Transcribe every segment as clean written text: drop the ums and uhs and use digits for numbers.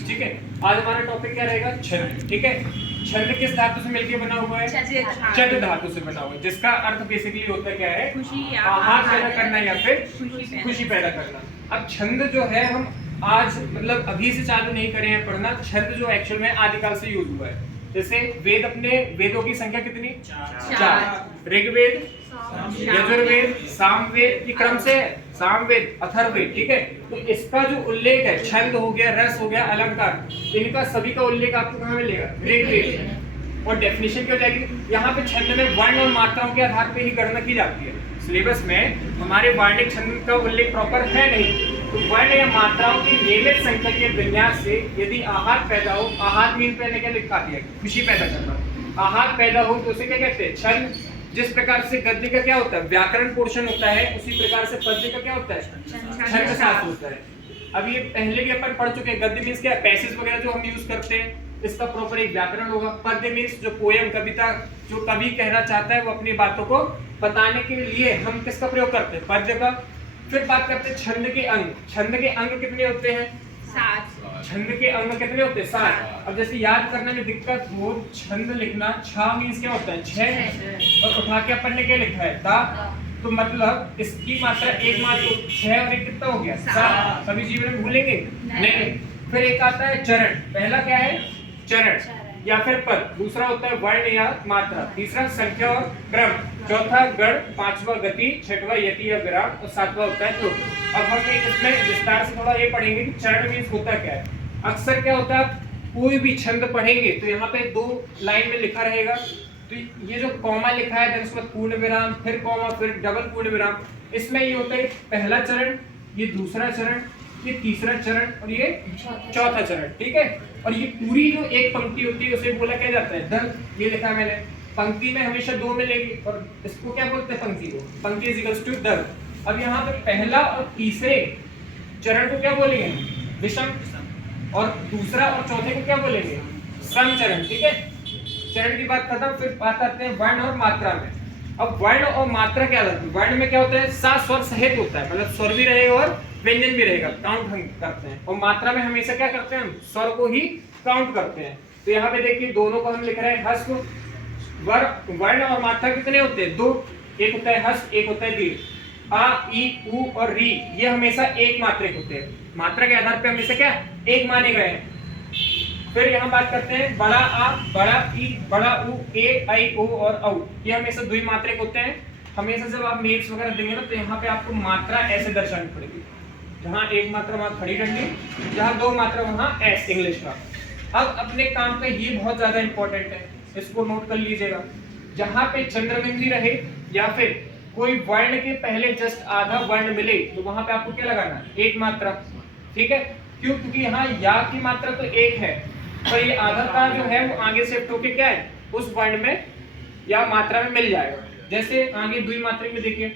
ठीक है। आज हमारा टॉपिक क्या रहेगा? छंद। ठीक है। छंद किस धातु से मिलकर बना हुआ है? छंद धातु से बना हुआ है, जिसका अर्थ बेसिकली होता क्या है? आहार पैदा करना या फिर खुशी पैदा करना। अब छंद जो है हम आज मतलब अभी से चालू नहीं करे हैं पढ़ना। छंद जो एक्चुअल में आदिकाल से यूज हुआ है। जैसे वेद, अपने वेदों की संख्या कितनी? 4। ऋग्वेद, यजुर्वेद, सामवेद की क्रम से सामवेद, अथर्ववेद। ठीक है। तो इसका जो उल्लेख है, छंद हो गया, रस हो गया, अलंकार, इनका सभी का उल्लेख आपको कहाँ मिलेगा? ऋग्वेद। और डेफिनेशन क्या हो जाएगी यहाँ पे? छंद में वर्ण और मात्राओं के आधार पर ही गणना की जाती है। सिलेबस में हमारे वार्णिक छंद का उल्लेख प्रॉपर है नहीं। तो वर्ण या मात्राओं की नियमित संख्या के विन्यास से यदि आहार पैदा हो, आहार मीन पहले क्या लिखा दिया? खुशी पैदा करना। आहार पैदा हो तो उसे क्या कहते हैं? छंद। जिस प्रकार से गद्य का क्या होता है? व्याकरण पोर्शन होता है, उसी प्रकार से पद्य का क्या होता है? छंद शास्त्र होता है। अब ये पहले भी अपन पढ़ चुके हैं। गद्य मीन्स क्या है? पैसेज वगैरह जो हम यूज करते हैं, इसका प्रॉपर एक व्याकरण होगा। पद्य मीन्स जो पोयम, कविता, जो कवि कहना चाहता है वो अपनी बातों को बताने के लिए हम किसका प्रयोग करते हैं? पद्य का। फिर बात करते हैं छंद के अंग। छंद के अंग कितने होते हैं? 7। छंद के अंग कितने होते हैं? 7। अब जैसे याद करने में दिक्कत हो, छंद लिखना, छा मीन्स क्या होता है? 6। और उठा के अपन ने क्या लिखा है? दा। तो मतलब इसकी मात्रा एक मात्र 6 और एक कितना हो गया? 7। सभी जीवन में भूलेंगे नहीं। फिर एक आता है चरण। पहला क्या है? चरण या फिर पद। दूसरा होता है वर्ण या मात्रा। तीसरा संख्या और क्रम। चौथा गण। पांचवा गति। छठवां यति या विराम। और सातवां होता है तुक। अब हम इसमें विस्तार से थोड़ा ये पढ़ेंगे कि चरण मीन्स होता क्या है। अक्सर क्या होता है, कोई भी छंद पढ़ेंगे तो यहाँ पे 2 लाइन में लिखा रहेगा। तो ये जो कॉमा लिखा है, उसके बाद पूर्ण विराम, फिर कॉमा, फिर डबल पूर्ण विराम। इसमें ये होता है पहला चरण, ये दूसरा चरण, ये तीसरा चरण और ये चौथा चरण। ठीक है। और ये पूरी जो एक पंक्ति होती है उसे बोला क्या जाता है? दल। ये लिखा मैंने। पंक्ति में हमेशा 2 मिलेगी और इसको क्या बोलते हैं? पंक्ति को। पंक्ति इज इक्वल्स टू दल। अब यहाँ पे पहला और तीसरे चरण को क्या बोलेंगे? विषम। और दूसरा और चौथे को क्या बोलेंगे? सम चरण। ठीक है। चरण की बात खत्म। फिर बात आते हैं वर्ण और मात्रा में। अब वर्ण और मात्रा क्या होता है? वर्ण में क्या होता है? सा स्वर सहित होता है, मतलब स्वर भी रहेगा और व्यंजन भी रहेगा, काउंट हम करते हैं। और मात्रा में हमेशा क्या करते हैं? हम स्वर को ही काउंट करते हैं। तो यहाँ पे देखिए दोनों को हम लिख रहे हैं हस्व। वर्ण और मात्रा कितने होते हैं? 2। एक होता है हस्व, एक होता है दीर्घ। आ, ई, उ और री ये हमेशा एक मात्रिक होते हैं। मात्रा के आधार पे हमेशा क्या एक माने गए हैं। फिर यहाँ बात करते हैं बड़ा आ, बड़ा ई, बड़ा उ, ए, आई, ओ और औ। ये हमेशा द्विमात्रिक होते हैं। हमेशा जब आप मेल्स वगैरह देंगे ना तो यहाँ पे आपको मात्रा ऐसे दर्शानी पड़ेगी। जहाँ एक मात्रा वहाँ खड़ी डंडी, जहाँ 2 मात्रा वहाँ एस इंग्लिश का। अब अपने काम पे ये बहुत ज्यादा इंपॉर्टेंट है, इसको नोट कर लीजिएगा। जहाँ पे चंद्रबिंदी रहे या फिर कोई वर्ण के पहले जस्ट आधा वर्ण मिले तो वहां पे आपको क्या लगाना? एक मात्रा। ठीक है। क्यों? क्योंकि यहाँ या की मात्रा तो एक है, पर ये आधा का जो है वो आगे शिफ्ट होके क्या है? उस वर्ण में या मात्रा में मिल जाएगा। जैसे आगे द्विमात्रिक में देखिए,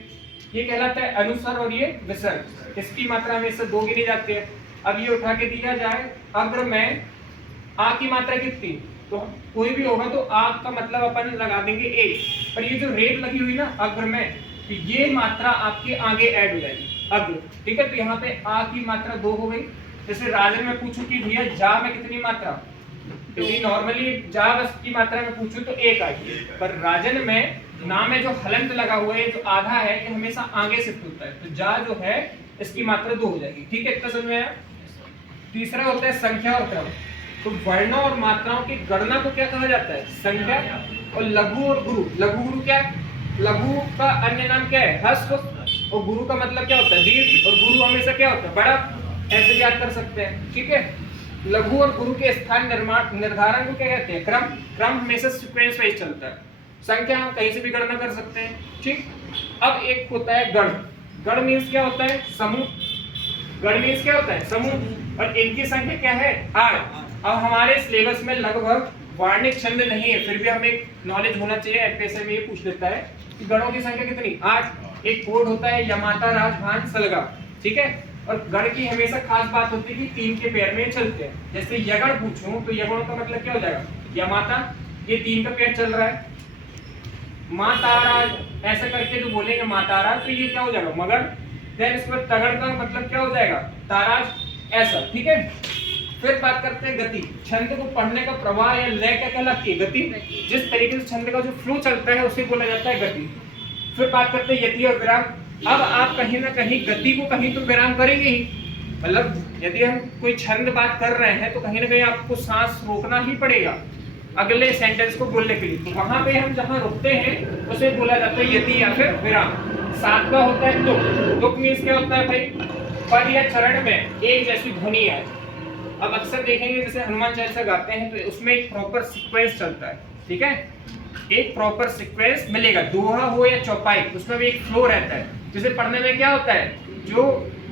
ये कहलाता है अनुस्वर और ये विसर्ग। इसकी मात्रा हमेशा 2 गिनी जाती है। अब ये उठा के दिया जाए अग्र में आ की मात्रा कितनी? तो कोई भी होगा तो आ का मतलब अपन लगा देंगे 1। पर ये जो रेट लगी हुई ना अग्र में, तो ये मात्रा आपके आगे ऐड हो जाएगी अग्र। ठीक है। तो यहाँ पे आ की मात्रा 2 हो गई। जैसे राजन में पूछूं कि भैया जा में कितनी मात्रा, क्योंकि नॉर्मली जा बस की मात्रा में पूछूं तो 1 आएगी, पर राजन में ना में जो हलंत लगा हुआ है, जो आधा है, ये हमेशा आगे शिफ्ट होता है। तो जा जो है इसकी मात्रा 2 हो जाएगी। ठीक है। इतना समझ में आया? तीसरा होता है संख्या और क्रम। तो वर्णों और मात्राओं की गणना को क्या कहा जाता है? संख्या। और लघु और गुरु। लघु गुरु क्या? लघु का अन्य नाम क्या है? ह्रस्व। और गुरु का मतलब क्या होता है? दीर्घ। और गुरु हमेशा क्या होता है? बड़ा। ऐसे याद कर सकते हैं। ठीक है। लघु और गुरु के स्थान निर्धारण को क्या कहते हैं? क्रम। क्रम हमेशा सीक्वेंस वाइज चलता है। संख्या हम कहीं से भी गणना कर सकते हैं। ठीक। अब एक होता है गण। गण मीन्स क्या होता है? समूह। गण मीन्स क्या होता है? समूह। और इनकी संख्या क्या है? 8। अब हमारे सिलेबस में लगभग वार्णिक छंद नहीं है, फिर भी हमें एक नॉलेज होना चाहिए। एमपीएससी में ये पूछ लेता है कि गणों की संख्या कितनी? 8। एक कोड होता है यमाता, राजभान, सलगा। ठीक है। और गण की हमेशा खास बात होती है कि 3 के पेयर में चलते हैं। जैसे यगण पूछूं तो यगणों का मतलब क्या हो जाएगा? यमाता, ये 3 का पेयर चल रहा है। माताराज ऐसा करके जो बोलेंगे माताराज, तो ये क्या हो जाएगा? मगध। देन इसमें तगड़ का मतलब क्या हो जाएगा? ताराज। ऐसा। ठीक है। फिर बात करते हैं गति। छंद को पढ़ने का प्रवाह या लय क्या कहलाती है? गति। जिस तरीके से छंद का जो फ्लो चलता है उसे बोला जाता है गति। फिर बात करते हैं यति और विराम। अब आप कहीं ना कहीं गति को कहीं तो विराम करेंगे ही, मतलब यदि हम कोई छंद बात कर रहे हैं तो कहीं ना कहीं आपको सांस रोकना ही पड़ेगा अगले सेंटेंस को बोलने के लिए। तो वहां पे हम जहां रुकते हैं उसे बोला जाता है यति या फिर विराम। सातवां होता है तुक। तुक मीन्स क्या होता है भाई? पद या चरण में एक जैसी ध्वनि है। अब अक्सर देखेंगे जैसे हनुमान चालीसा गाते हैं तो उसमें एक प्रॉपर सीक्वेंस चलता है, ठीक है, एक प्रॉपर सीक्वेंस मिलेगा। दोहा हो या चौपाई उसमें भी एक फ्लो रहता है। जैसे पढ़ने में क्या होता है, जो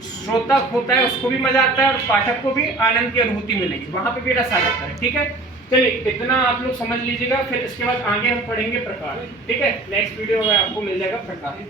श्रोता होता है उसको भी मजा आता है और पाठक को भी आनंद की अनुभूति मिलेगी, वहां पे भी रस आ जाता है। ठीक है, चलिए इतना आप लोग समझ लीजिएगा, फिर इसके बाद आगे हम पढ़ेंगे प्रकार। ठीक है, नेक्स्ट वीडियो में आपको मिल जाएगा प्रकार।